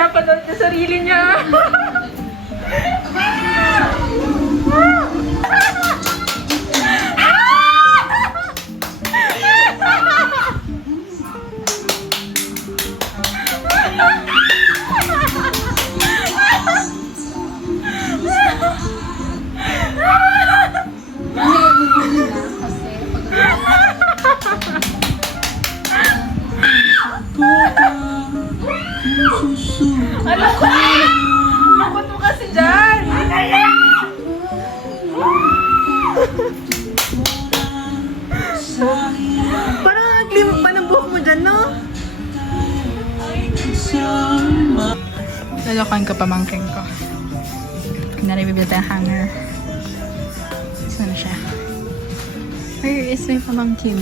pinapanood niya sarili niya. Alam ko! Makot mo kasi dyan! Parang naglimot pa ng buhok mo dyan, no? Lalokan ko pamangking ko. Naribibili tayo hanger. Saan na siya? Where is my pamangkin?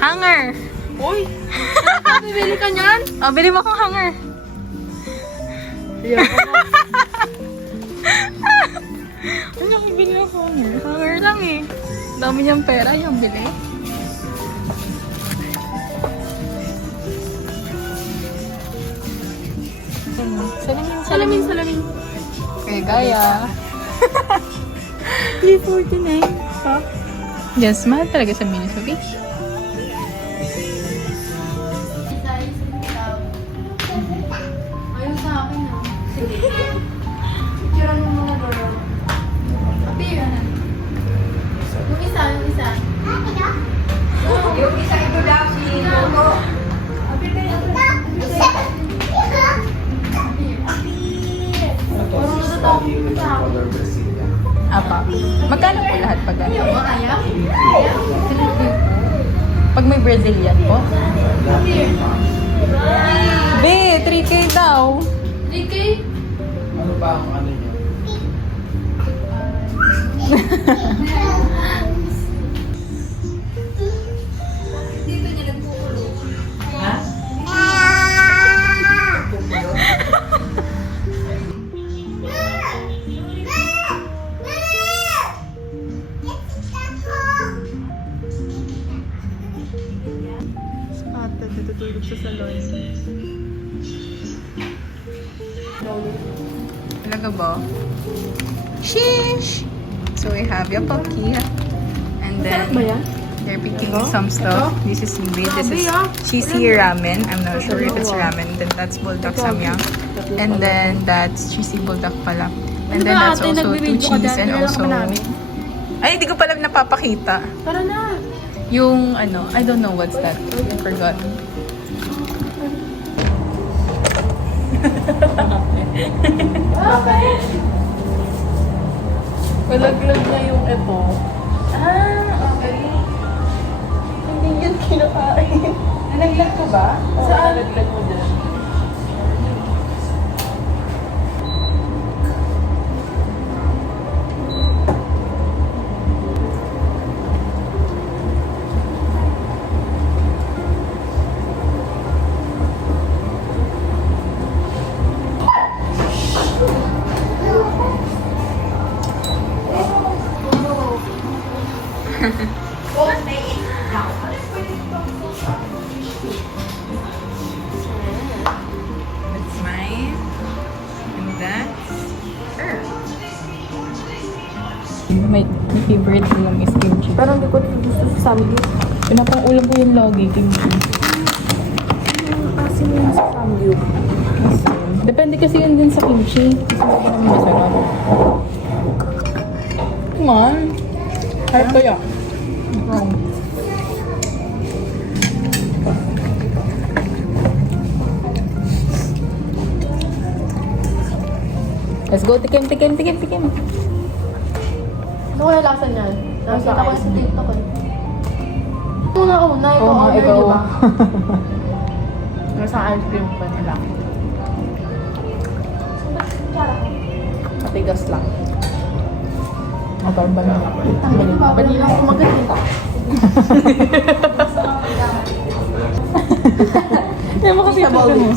Hanger! Uy! Bibili ka niyan? Oh, bili mo akong hanger. Ano yung bibili mo akong hanger? Hanger lang eh. Dami niyang pera, yung bili. Salamin. Okay, gaya. 349. Ha? Yes, mahal talaga sa Miniso Beach. Ayaw sa akin ah. Sige. Picturean mo muna bro. Appear na. Yung isa. Yung isa ito daw si Coco. Appear kayo. Parang natatawag mo sa akin. Apa? Magkano po lahat pag ano? Ayaw? Pag may Brazilian po? Appear. Be, 3K daw. 3K? Ano ba ang ano niyo? Dito niya nagpukulo. Ha? Ate, natutulog sa salon. Talaga ba? Sheesh! So we have Yopoki. And then they're picking some stuff. This is seaweed. This is cheesy ramen. I'm not sure if it's ramen. Then that's buldak samyang. And then that's cheesy buldak pala. And then that's also two cheese and also... Ay, hindi ko pala napapakita. Tara na. Yung ano, I don't know what's that. I forgot. Malaglag na yung ito. Okay. Hindi yan kinakain. Nalaglag ko ba? Saan? Nalaglag mo dyan. That's mine. And that's her. My favorite ulam is kimchi. Parang hindi ko gusto sa samgyup. Pinapang ulam ko yung lagi, kimchi. Asin yun sa samgyup. Depende kasi yun din sa kimchi. Kasi hindi naman masarap. Come on. Heart ko yan. Wrong. Let's go, tikim. Ano wala lasa niyan? Nakita ko sa TikTok eh. Una, ikaw Oo nga, order, ikaw. di ba? Nasa ice cream pa nila. Matigas lang. Parang banana. Banila ko magaling. Hindi mo kasi ito mo.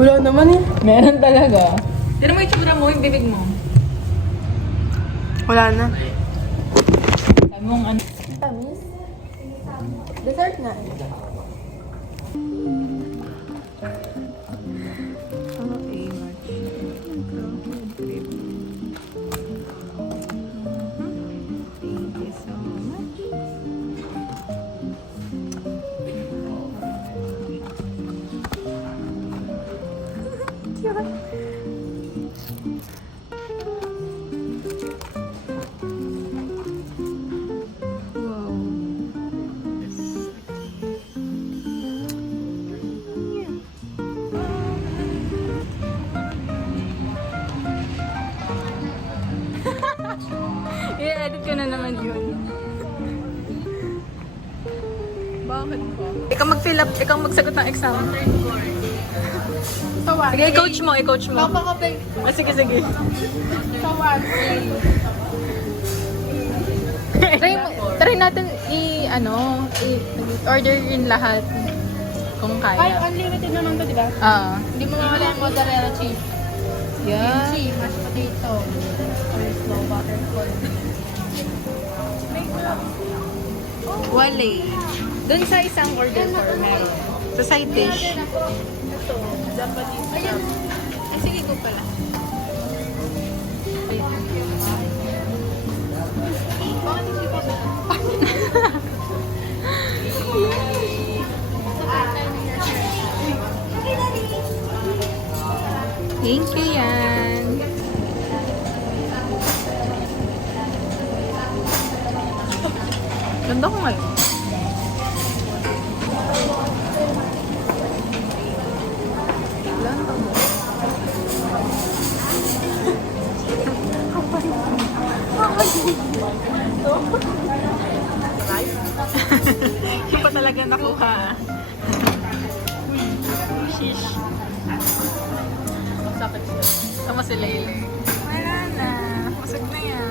Wala naman eh. Meron talaga. Tira mo yung tsura mo, yung bibig mo. Wala na. Sabi mong ano. Tamis? Dessert na eh. naman yun. Bakit po? Ikaw mag-fill up, ikaw magsagot ng exam. So what? Sige, i-coach mo, i-coach mo. Napaka-big. Sige, sige. So what? Try natin order yun lahat. Kung Ay, kaya. unlimited naman to, di ba? Hindi mo mawala yung mozzarella cheese. Yeah. Cheese, mashed potato. Slow buttercorn. Wale. Doon sa isang order for meron. Sa side dish. Ito, Japanese. Ayan. Ay, sige ko pala. Bakit hindi pa ba? Thank you, yan. Ganda ko ngayon. Yung pa talaga nakuha. Shish. Sakit siya. Tama si Lele. Wala na. Masag na yan.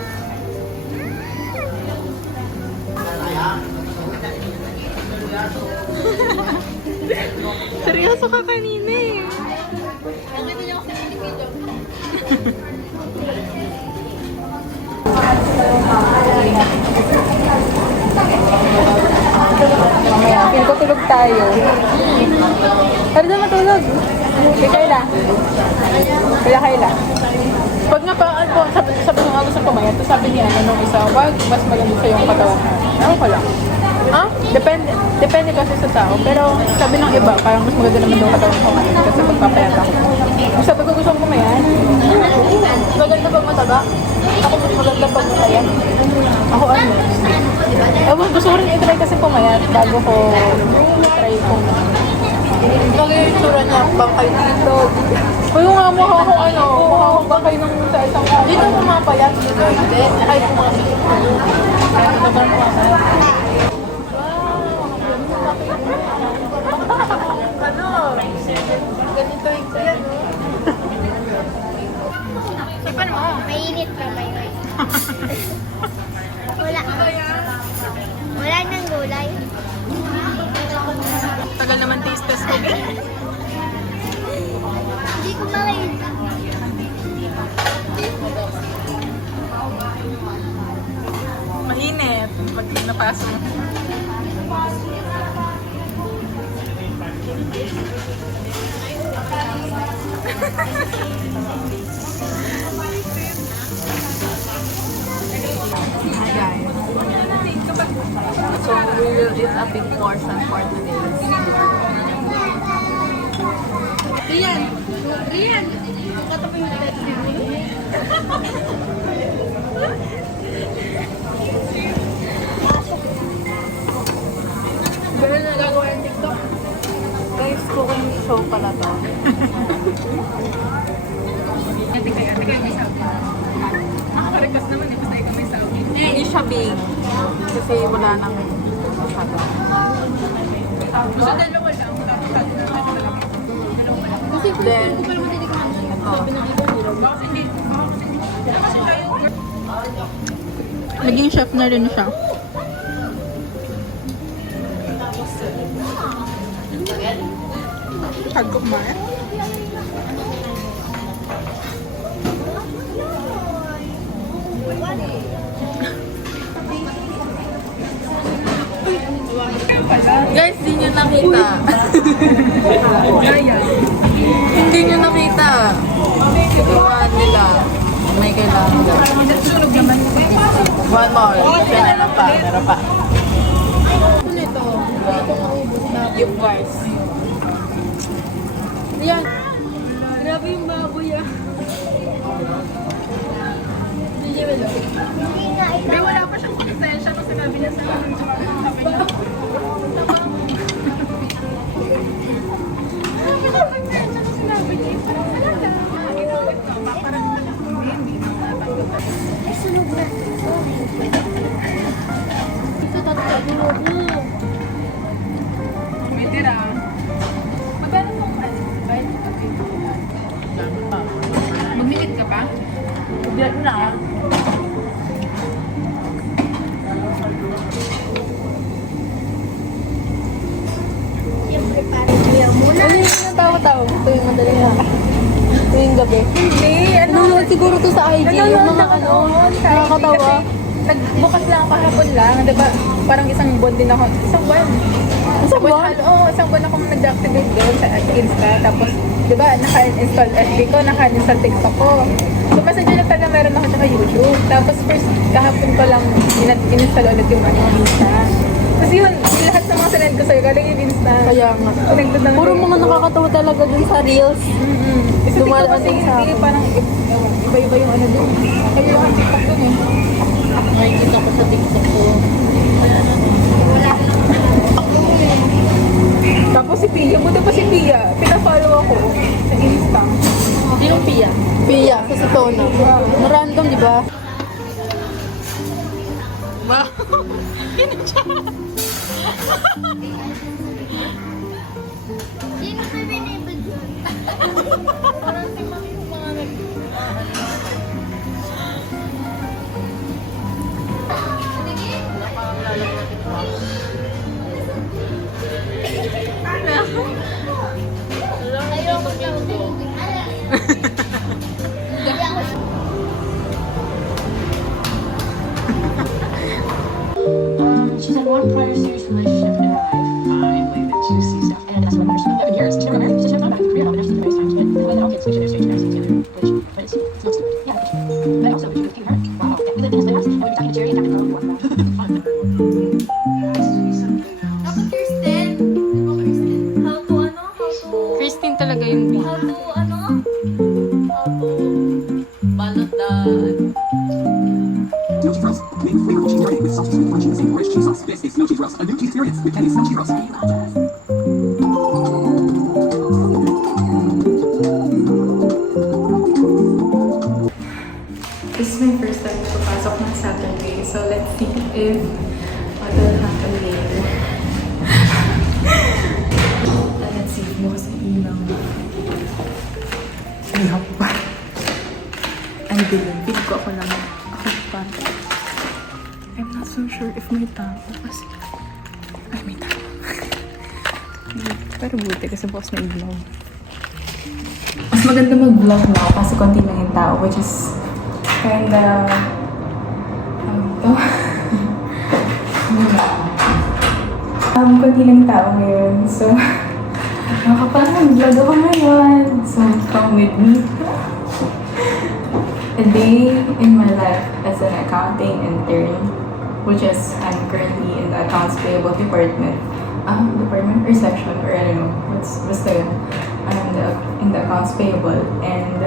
Seryoso ka kanina eh. Nakita niyo ako sa video. Mamaya, feel ko tulog tayo. Pero doon matulog. Kay Kayla. Kaya Kayla. Pag nga pa, sabi nung gusto pumayat, tapos sabi niya, nung isa, wag, mas maganda sa yung katawan mo. Ewan ko lang. Ha? Depende kasi sa tao. Pero sabi ng iba, parang mas maganda naman daw katawan ko ngayon kasi magpapayat ako. Sabi ko gusto kong pumayat. Maganda pag mataba. Ako mas maganda pag matayat. Ako ano? Ewan, gusto ko rin i-try kasi pumayat bago ko i-try kung Bagay yung tsura niya, bangkay dito. Uy, nga mukha ko mukha ko ba kayo nung sa isang Dito pumapayat, dito hindi. Kahit pumapayat. Kaya ito bang pumapayat? Ano? Ganito yung yan, no? Sipan mo. Mainit pa may Wala. Wala nang gulay. Tagal naman taste test ko. Hindi ko makita. Mainit. Pag napaso. Hi guys. So we will eat a big portion for today. Rian! Rian! Katabi mo tayo. Ganun na gagawa ng TikTok. Guys, cooking show pala to. Ate kayo may sabi. Nakaka-request naman eh, basta ikaw may sabi. Hindi siya big. Kasi wala nang masyado. Basta dalawa lang. Kasi Then, ko pa naman titikman siya. Sabi ng iba nila. naging chef na rin siya. Hard ko kumain. Guys, di nyo nakita. Hindi nyo nakita. Ituan nila. May kailangan daw. One more. Kasi meron pa. Meron pa. Ano ito? Ito maubos na. Yung guys. Rian! Grabe yung baboy ah. Hindi wala. May wala pa siyang konsensya kasi sinabi niya sa akin. Sabi niya. Sunog na. May tira. Magkano pong Magmilit ka pa? Biyak na. Siyempre, parang kuya muna. Ano yung tawa-tawa? Ito yung madaling araw. Ito yung gabi. Hindi, Nanonood siguro to sa IG. Yung mga ano, nakakatawa. Nagbukas lang ako kahapon lang, diba? Parang isang buwan din ako. Isang buwan. Isang buwan? Oo, isang buwan akong nag-activate doon sa Insta. Tapos, diba, naka-install FB ko, naka-install TikTok ko. So, messenger na talaga meron ako sa YouTube. Tapos, first, kahapon ko lang in-install ulit yung Insta. Tapos yun, yung lahat ng mga sinend ko sa'yo, galing yung Insta. Kaya nga. Pinagdadang Puro mga nakakatawa talaga dun sa Reels. Isa Dumaan TikTok kasi din sa hindi akin. parang iba-iba yung ano doon. Kaya yung TikTok doon eh. Nakikita ko sa TikTok ko. Tapos si Pia, buta pa si Pia. Pinafollow ako sa Insta. Sinong Pia? Pia, sa Sitona. Random, di ba? Wow! Sino ba binibig yun? Ayoko She's had one prior serious relationship in her life. Finally, the juicy stuff. And that's what for 11 years. She's never married. She's never gone back to Korea. But she's various times. But when now kids switch their stage together together. But it's not stupid. Yeah. But also, if you was her. Wow. We lived in his house. And we'd be talking to Jerry and Captain Carl. Dapat Kirsten. Di ba Kirsten? How to ano? Christine talaga yung How to ano? How to balot the No cheese rolls. Make flavorful cheese bread with soft sweet crunchy and Polish cheese sauce. This is No Cheese Rolls, a new cheese experience with Kenny's No Cheese Rolls. This is my first time na papasok ng Saturday, so let's see if what will happen later. Let's see, bukas ang ilaw. Ilaw pa. Ang dilim. Feel ko ako lang. Ako pa. I'm not so sure if may tao kasi... Ay, may tao. Pero buti kasi bukas na ilaw. Mas maganda mag-vlog now kasi konti lang yung tao, which is kinda konti lang tao ngayon, so makapag-vlog ako ngayon, so come with me. A day in my life as an accounting intern, which is I'm currently in the accounts payable department or section, or I don't know, basta yun. I'm in the accounts payable, and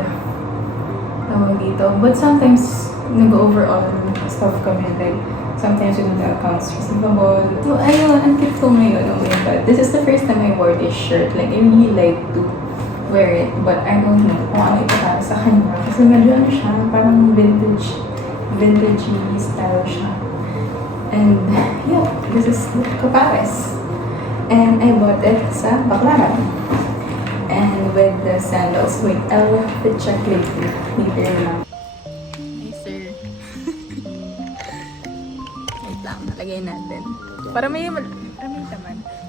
tawag dito. But sometimes, nag-overall stuff kami. Like, sometimes we do the accounts receivable. So, ayun, ang cute ko ngayon. Oh my God. This is the first time I wore this shirt. Like, I really like to wear it. But I don't know kung ano ito para sa kanya. Kasi medyo ano siya, parang vintagey style siya. And, yeah, this is Kapares. And I bought it sa Baclaran. And with the sandals, wait, I'll check later na. Hey, sir. Wait lang, nalagay natin. Para may naman.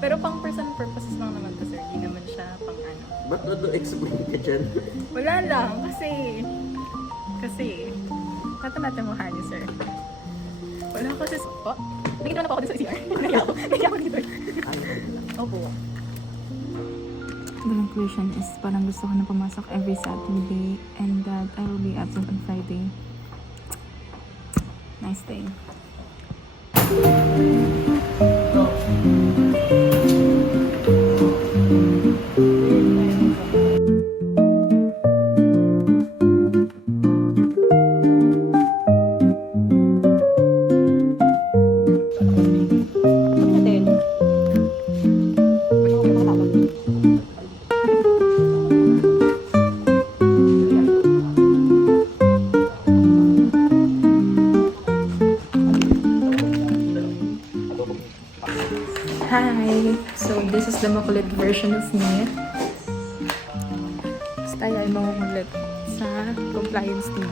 Pero pang personal purposes lang naman to, sir. Hindi naman siya pang ano. Ba't explain ka dyan? Wala lang, kasi, tatanatan mo hani, sir. Wala kasi, oh, naging naman ako din sa CR. Naging ako dito. Opo. The conclusion is parang gusto ko na pumasok every Saturday and that I will be absent on Friday. Nice day. Hi! So, this is the makulit version of me. Tapos tayo ay makukulit sa compliance team.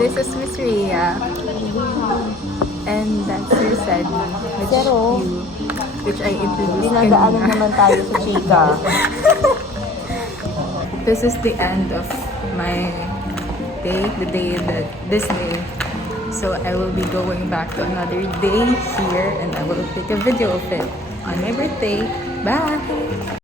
This is Miss Rhea. And that's your Sadie, which I introduced Dinadaanan naman tayo sa chika. This is the end of my day, this day. So I will be going back to another day here and I will take a video of it on my birthday. Bye!